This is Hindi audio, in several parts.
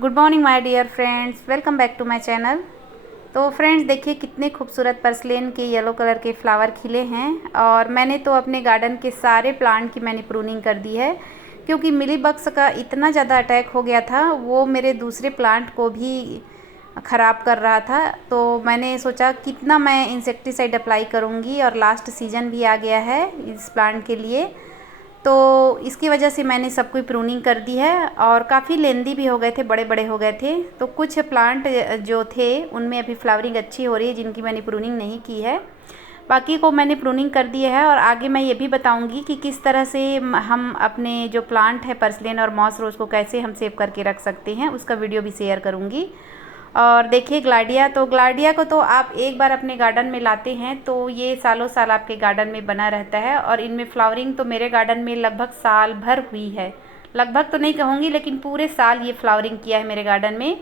Good morning my dear friends, welcome back to my channel. तो फ्रेंड्स देखिए कितने खूबसूरत पर्सलेन के येलो कलर के फ्लावर खिले हैं। और मैंने तो अपने गार्डन के सारे प्लांट की मैंने प्रूनिंग कर दी है, क्योंकि मिली बग्स का इतना ज़्यादा अटैक हो गया था, वो मेरे दूसरे प्लांट को भी ख़राब कर रहा था। तो मैंने सोचा कितना मैं इंसेक्टिसाइड अप्लाई करूँगी, और लास्ट सीज़न भी आ गया है इस प्लांट के लिए, तो इसकी वजह से मैंने सब कोई प्रूनिंग कर दी है। और काफ़ी लेंदी भी हो गए थे, बड़े बड़े हो गए थे। तो कुछ प्लांट जो थे उनमें अभी फ्लावरिंग अच्छी हो रही है, जिनकी मैंने प्रूनिंग नहीं की है। बाकी को मैंने प्रूनिंग कर दी है। और आगे मैं ये भी बताऊंगी कि किस तरह से हम अपने जो प्लांट है पर्सलेन और मॉस रोज़ को कैसे हम सेव करके रख सकते हैं, उसका वीडियो भी शेयर करूँगी। और देखिए ग्लाडिया, तो ग्लाडिया को तो आप एक बार अपने गार्डन में लाते हैं तो ये सालों साल आपके गार्डन में बना रहता है। और इनमें फ्लावरिंग तो मेरे गार्डन में लगभग साल भर हुई है, लगभग तो नहीं कहूँगी लेकिन पूरे साल ये फ्लावरिंग किया है मेरे गार्डन में।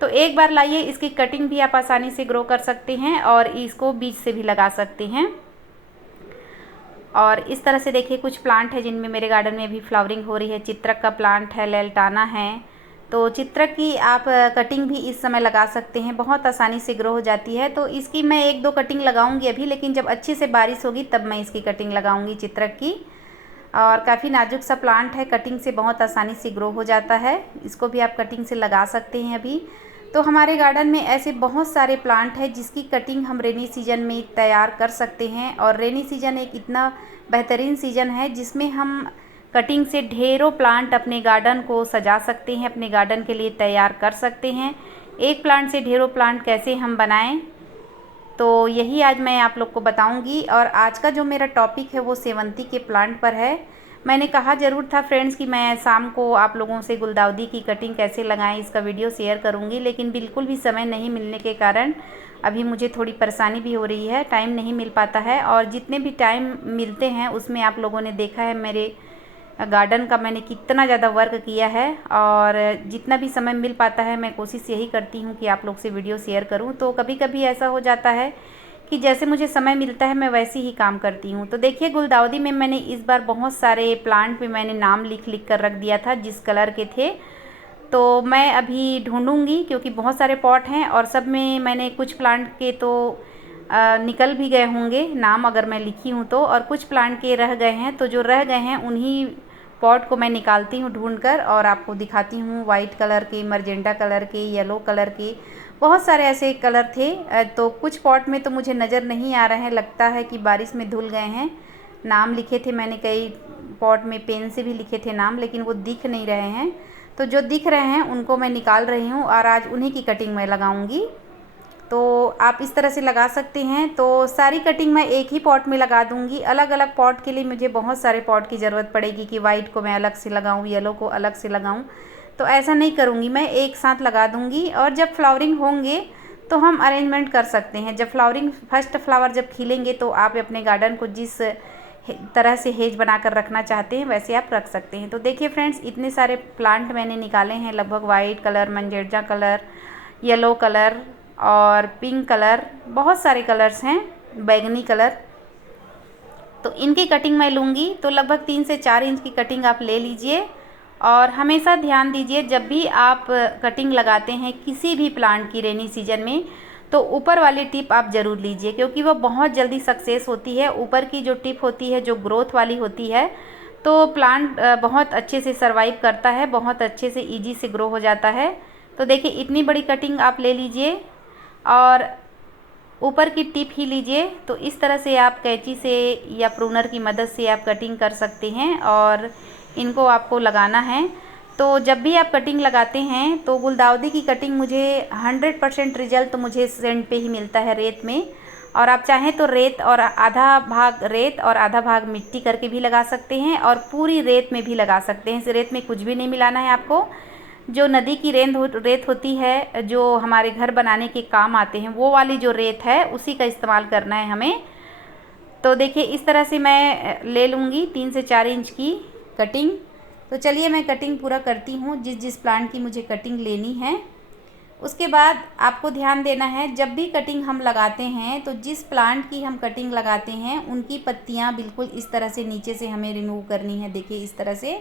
तो एक बार लाइए, इसकी कटिंग भी आप आसानी से ग्रो कर सकते हैं और इसको बीज से भी लगा सकते हैं। और इस तरह से देखिए कुछ प्लांट है जिनमें मेरे गार्डन में भी फ्लावरिंग हो रही है। चित्रक का प्लांट है, लेल्टाना है। तो चित्रक की आप कटिंग भी इस समय लगा सकते हैं, बहुत आसानी से ग्रो हो जाती है। तो इसकी मैं एक दो कटिंग लगाऊंगी अभी, लेकिन जब अच्छे से बारिश होगी तब मैं इसकी कटिंग लगाऊंगी चित्रक की। और काफ़ी नाजुक सा प्लांट है, कटिंग से बहुत आसानी से ग्रो हो जाता है। इसको भी आप कटिंग से लगा सकते हैं अभी। तो हमारे गार्डन में ऐसे बहुत सारे प्लांट हैं जिसकी कटिंग हम रेनी सीजन में तैयार कर सकते हैं। और रेनी सीजन एक इतना बेहतरीन सीजन है जिसमें हम कटिंग से ढेरों प्लांट अपने गार्डन को सजा सकते हैं, अपने गार्डन के लिए तैयार कर सकते हैं। एक प्लांट से ढेरों प्लांट कैसे हम बनाएं, तो यही आज मैं आप लोग को बताऊंगी। और आज का जो मेरा टॉपिक है वो सेवंती के प्लांट पर है। मैंने कहा ज़रूर था फ्रेंड्स कि मैं शाम को आप लोगों से गुलदाउदी की कटिंग कैसे लगाएं इसका वीडियो शेयर करूंगी, लेकिन बिल्कुल भी समय नहीं मिलने के कारण अभी मुझे थोड़ी परेशानी भी हो रही है, टाइम नहीं मिल पाता है। और जितने भी टाइम मिलते हैं उसमें आप लोगों ने देखा है मेरे गार्डन का मैंने कितना ज़्यादा वर्क किया है। और जितना भी समय मिल पाता है मैं कोशिश यही करती हूँ कि आप लोग से वीडियो शेयर करूँ। तो कभी कभी ऐसा हो जाता है कि जैसे मुझे समय मिलता है मैं वैसे ही काम करती हूँ। तो देखिए गुलदाउदी में मैंने इस बार बहुत सारे प्लांट में मैंने नाम लिख लिख कर रख दिया था जिस कलर के थे। तो मैं अभी ढूंढूंगी, क्योंकि बहुत सारे पॉट हैं और सब में मैंने कुछ प्लांट के तो निकल भी गए होंगे नाम अगर मैं लिखी हूँ तो, और कुछ प्लांट के रह गए हैं। तो जो रह गए हैं उन्हीं पॉट को मैं निकालती हूँ ढूंढ कर और आपको दिखाती हूँ। वाइट कलर के, मर्जेंटा कलर के, येलो कलर के, बहुत सारे ऐसे कलर थे। तो कुछ पॉट में तो मुझे नज़र नहीं आ रहे हैं, लगता है कि बारिश में धुल गए हैं। नाम लिखे थे मैंने, कई पॉट में पेन से भी लिखे थे नाम, लेकिन वो दिख नहीं रहे हैं। तो जो दिख रहे हैं उनको मैं निकाल रही हूँ और आज उन्हीं की कटिंग मैं लगाऊंगी। तो आप इस तरह से लगा सकते हैं। तो सारी कटिंग मैं एक ही पॉट में लगा दूंगी। अलग अलग पॉट के लिए मुझे बहुत सारे पॉट की ज़रूरत पड़ेगी कि वाइट को मैं अलग से लगाऊं, येलो को अलग से लगाऊं। तो ऐसा नहीं करूंगी, मैं एक साथ लगा दूंगी। और जब फ्लावरिंग होंगे तो हम अरेंजमेंट कर सकते हैं। जब फ्लावरिंग फर्स्ट फ्लावर जब खिलेंगे तो आप अपने गार्डन को जिस तरह से हेज बनाकर रखना चाहते हैं वैसे आप रख सकते हैं। तो देखिए फ्रेंड्स इतने सारे प्लांट मैंने निकाले हैं, लगभग white colour, magenta colour, yellow colour और पिंक कलर, बहुत सारे कलर्स हैं, बैगनी कलर। तो इनकी कटिंग मैं लूँगी। तो लगभग 3 से 4 इंच की कटिंग आप ले लीजिए। और हमेशा ध्यान दीजिए जब भी आप कटिंग लगाते हैं किसी भी प्लांट की रेनी सीजन में, तो ऊपर वाली टिप आप ज़रूर लीजिए, क्योंकि वो बहुत जल्दी सक्सेस होती है। ऊपर की जो टिप होती है, जो ग्रोथ वाली होती है, तो प्लांट बहुत अच्छे से सर्वाइव करता है, बहुत अच्छे से ईजी से ग्रो हो जाता है। तो देखिए इतनी बड़ी कटिंग आप ले लीजिए और ऊपर की टिप ही लीजिए। तो इस तरह से आप कैंची से या प्रूनर की मदद से आप कटिंग कर सकते हैं और इनको आपको लगाना है। तो जब भी आप कटिंग लगाते हैं तो गुलदाउदी की कटिंग मुझे 100% रिजल्ट तो मुझे सेंड पे ही मिलता है, रेत में। और आप चाहें तो रेत और आधा भाग रेत और आधा भाग मिट्टी करके भी लगा सकते हैं, और पूरी रेत में भी लगा सकते हैं। इस रेत में कुछ भी नहीं मिलाना है आपको। जो नदी की रेत होती है, जो हमारे घर बनाने के काम आते हैं, वो वाली जो रेत है उसी का इस्तेमाल करना है हमें। तो देखिए इस तरह से मैं ले लूँगी 3 से 4 इंच की कटिंग। तो चलिए मैं कटिंग पूरा करती हूँ, जिस जिस प्लांट की मुझे कटिंग लेनी है। उसके बाद आपको ध्यान देना है, जब भी कटिंग हम लगाते हैं तो जिस प्लांट की हम कटिंग लगाते हैं उनकी पत्तियाँ बिल्कुल इस तरह से नीचे से हमें रिमूव करनी है। देखिए इस तरह से,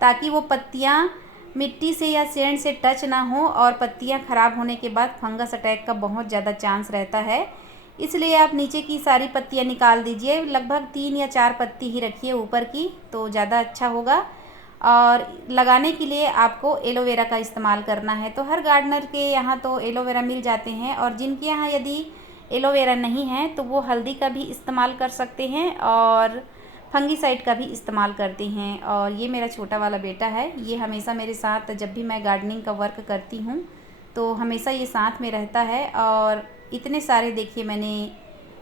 ताकि वो पत्तियाँ मिट्टी से या सैंड से टच ना हो और पत्तियां ख़राब होने के बाद फंगस अटैक का बहुत ज़्यादा चांस रहता है। इसलिए आप नीचे की सारी पत्तियां निकाल दीजिए, लगभग 3 या 4 पत्ती ही रखिए ऊपर की, तो ज़्यादा अच्छा होगा। और लगाने के लिए आपको एलोवेरा का इस्तेमाल करना है। तो हर गार्डनर के यहाँ तो एलोवेरा मिल जाते हैं, और जिनके यहाँ यदि एलोवेरा नहीं है तो वो हल्दी का भी इस्तेमाल कर सकते हैं और फंगीसाइड का भी इस्तेमाल करते हैं। और ये मेरा छोटा वाला बेटा है, ये हमेशा मेरे साथ, जब भी मैं गार्डनिंग का वर्क करती हूँ तो हमेशा ये साथ में रहता है। और इतने सारे देखिए मैंने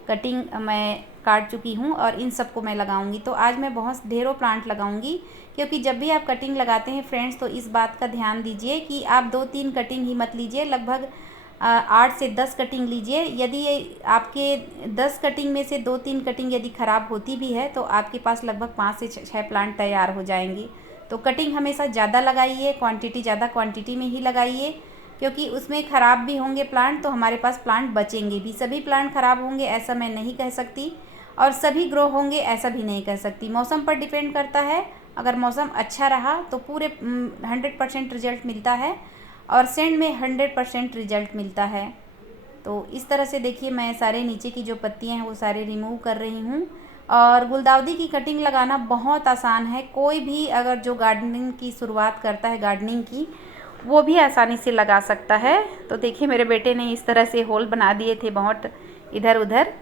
कटिंग मैं काट चुकी हूँ और इन सबको मैं लगाऊंगी। तो आज मैं बहुत ढेरों प्लांट लगाऊंगी, क्योंकि जब भी आप कटिंग लगाते हैं फ्रेंड्स तो इस बात का ध्यान दीजिए कि आप 2-3 कटिंग ही मत लीजिए, लगभग 8 से 10 कटिंग लीजिए। यदि आपके 10 कटिंग में से 2-3 कटिंग यदि ख़राब होती भी है तो आपके पास लगभग 5 से 6 प्लांट तैयार हो जाएंगे। तो कटिंग हमेशा ज़्यादा लगाइए, ज़्यादा क्वांटिटी में ही लगाइए, क्योंकि उसमें ख़राब भी होंगे प्लांट तो हमारे पास प्लांट बचेंगे भी। सभी प्लांट ख़राब होंगे ऐसा मैं नहीं कह सकती, और सभी ग्रो होंगे ऐसा भी नहीं कह सकती। मौसम पर डिपेंड करता है। अगर मौसम अच्छा रहा तो पूरे 100% रिजल्ट मिलता है, और सेंड में 100% रिजल्ट मिलता है। तो इस तरह से देखिए मैं सारे नीचे की जो पत्तियां हैं वो सारे रिमूव कर रही हूँ। और गुलदाउदी की कटिंग लगाना बहुत आसान है, कोई भी अगर जो गार्डनिंग की शुरुआत करता है गार्डनिंग की, वो भी आसानी से लगा सकता है। तो देखिए मेरे बेटे ने इस तरह से होल बना दिए थे बहुत इधर उधर।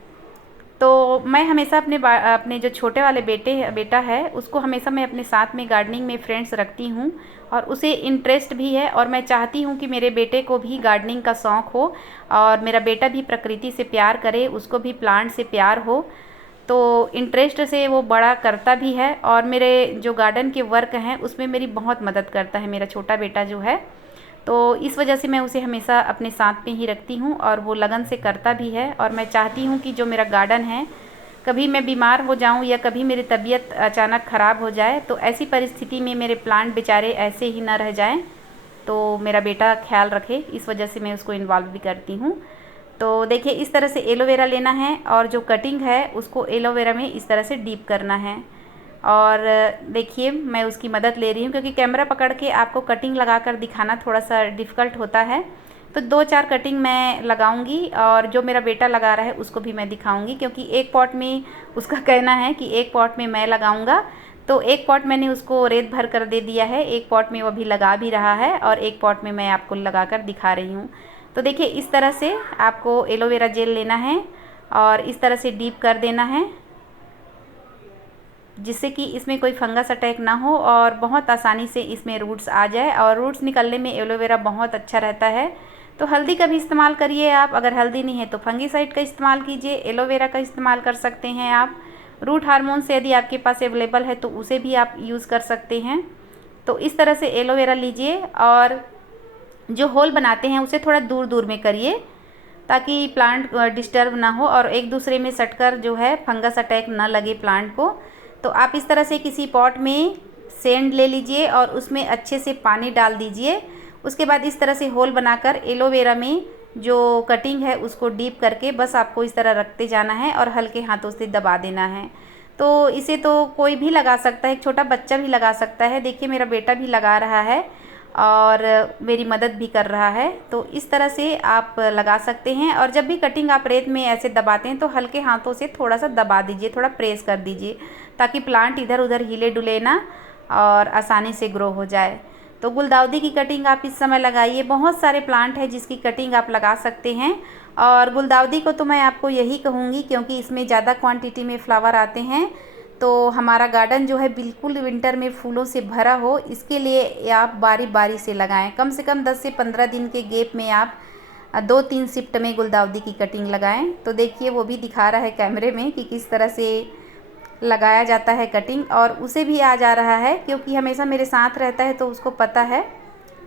तो मैं हमेशा अपने जो छोटे वाले बेटा है उसको हमेशा मैं अपने साथ में गार्डनिंग में फ्रेंड्स रखती हूँ, और उसे इंटरेस्ट भी है, और मैं चाहती हूँ कि मेरे बेटे को भी गार्डनिंग का शौक़ हो और मेरा बेटा भी प्रकृति से प्यार करे, उसको भी प्लांट से प्यार हो। तो इंटरेस्ट से वो बड़ा करता भी है, और मेरे जो गार्डन के वर्क हैं उसमें मेरी बहुत मदद करता है मेरा छोटा बेटा जो है। तो इस वजह से मैं उसे हमेशा अपने साथ में ही रखती हूँ, और वो लगन से करता भी है। और मैं चाहती हूँ कि जो मेरा गार्डन है, कभी मैं बीमार हो जाऊँ या कभी मेरी तबीयत अचानक ख़राब हो जाए तो ऐसी परिस्थिति में मेरे प्लांट बेचारे ऐसे ही ना रह जाएं, तो मेरा बेटा ख्याल रखे, इस वजह से मैं उसको इन्वॉल्व भी करती हूँ। तो देखिए इस तरह से एलोवेरा लेना है, और जो कटिंग है उसको एलोवेरा में इस तरह से डीप करना है। और देखिए मैं उसकी मदद ले रही हूँ, क्योंकि कैमरा पकड़ के आपको कटिंग लगाकर दिखाना थोड़ा सा डिफ़िकल्ट होता है। तो 2-4 कटिंग मैं लगाऊंगी, और जो मेरा बेटा लगा रहा है उसको भी मैं दिखाऊंगी, क्योंकि एक पॉट में उसका कहना है कि एक पॉट में मैं लगाऊंगा। तो एक पॉट मैंने उसको रेत भर कर दे दिया है, एक पॉट में वो अभी लगा भी रहा है, और एक पॉट में मैं आपको लगा कर दिखा रही हूँ। तो देखिए इस तरह से आपको एलोवेरा जेल लेना है और इस तरह से डीप कर देना है, जिससे कि इसमें कोई फंगस अटैक ना हो और बहुत आसानी से इसमें रूट्स आ जाए। और रूट्स निकलने में एलोवेरा बहुत अच्छा रहता है। तो हल्दी का भी इस्तेमाल करिए आप, अगर हल्दी नहीं है तो फंगीसाइड का इस्तेमाल कीजिए, एलोवेरा का इस्तेमाल कर सकते हैं आप। रूट हार्मोन से यदि आपके पास अवेलेबल है तो उसे भी आप यूज़ कर सकते हैं। तो इस तरह से एलोवेरा लीजिए, और जो होल बनाते हैं उसे थोड़ा दूर दूर में करिए, ताकि प्लांट डिस्टर्ब ना हो और एक दूसरे में सटकर जो है फंगस अटैक ना लगे प्लांट को। तो आप इस तरह से किसी पॉट में सैंड ले लीजिए और उसमें अच्छे से पानी डाल दीजिए। उसके बाद इस तरह से होल बनाकर एलोवेरा में जो कटिंग है उसको डीप करके बस आपको इस तरह रखते जाना है और हल्के हाथों से दबा देना है। तो इसे तो कोई भी लगा सकता है, एक छोटा बच्चा भी लगा सकता है। देखिए मेरा बेटा भी लगा रहा है और मेरी मदद भी कर रहा है। तो इस तरह से आप लगा सकते हैं। और जब भी कटिंग आप रेत में ऐसे दबाते हैं तो हल्के हाथों से थोड़ा सा दबा दीजिए, थोड़ा प्रेस कर दीजिए, ताकि प्लांट इधर उधर हिले डुले ना और आसानी से ग्रो हो जाए। तो गुलदाउदी की कटिंग आप इस समय लगाइए। बहुत सारे प्लांट हैं जिसकी कटिंग आप लगा सकते हैं। और गुलदाउदी को तो मैं आपको यही कहूँगी, क्योंकि इसमें ज़्यादा क्वांटिटी में फ्लावर आते हैं, तो हमारा गार्डन जो है बिल्कुल विंटर में फूलों से भरा हो, इसके लिए आप बारी बारी से लगाएं। कम से कम 10 से 15 दिन के गैप में आप 2-3 शिफ्ट में गुलदाउदी की कटिंग लगाएं। तो देखिए वो भी दिखा रहा है कैमरे में कि किस तरह से लगाया जाता है कटिंग, और उसे भी आ जा रहा है क्योंकि हमेशा मेरे साथ रहता है तो उसको पता है।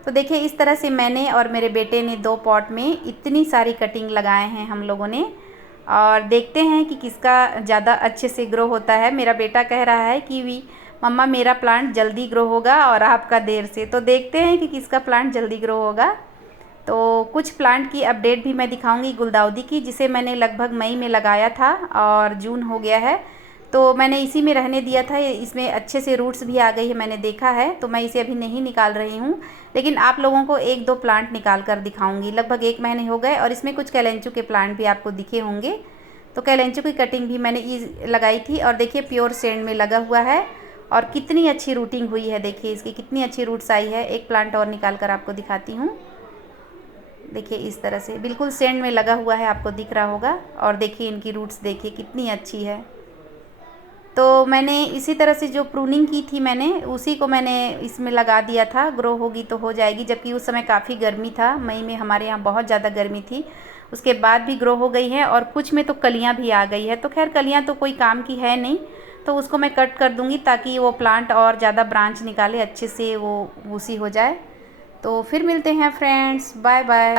तो देखिए इस तरह से मैंने और मेरे बेटे ने 2 पॉट में इतनी सारी कटिंग लगाए हैं हम लोगों ने, और देखते हैं कि किसका ज़्यादा अच्छे से ग्रो होता है। मेरा बेटा कह रहा है कि मम्मा मेरा प्लांट जल्दी ग्रो होगा और आपका देर से। तो देखते हैं कि किसका प्लांट जल्दी ग्रो होगा। तो कुछ प्लांट की अपडेट भी मैं दिखाऊंगी गुलदाउदी की, जिसे मैंने लगभग मई में लगाया था और जून हो गया है। तो मैंने इसी में रहने दिया था। इसमें अच्छे से रूट्स भी आ गई है, मैंने देखा है, तो मैं इसे अभी नहीं निकाल रही हूँ। लेकिन आप लोगों को 1-2 प्लांट निकाल कर दिखाऊंगी। लगभग 1 महीने हो गए और इसमें कुछ कैलेंचू के प्लांट भी आपको दिखे होंगे। तो कैलेंचू की कटिंग भी मैंने लगाई थी और देखिए प्योर सैंड में लगा हुआ है और कितनी अच्छी रूटिंग हुई है। देखिए इसकी कितनी अच्छी रूट्स आई है। एक प्लांट और निकाल कर आपको दिखाती हूँ। देखिए इस तरह से बिल्कुल सैंड में लगा हुआ है, आपको दिख रहा होगा। और देखिए इनकी रूट्स देखिए कितनी अच्छी है। तो मैंने इसी तरह से जो प्रूनिंग की थी मैंने, उसी को मैंने इसमें लगा दिया था। ग्रो होगी तो हो जाएगी, जबकि उस समय काफ़ी गर्मी था। मई में हमारे यहाँ बहुत ज़्यादा गर्मी थी। उसके बाद भी ग्रो हो गई है और कुछ में तो कलियाँ भी आ गई है। तो खैर कलियाँ तो कोई काम की है नहीं, तो उसको मैं कट कर दूँगी ताकि वो प्लांट और ज़्यादा ब्रांच निकाले, अच्छे से वो भूसी हो जाए। तो फिर मिलते हैं फ्रेंड्स, बाय बाय।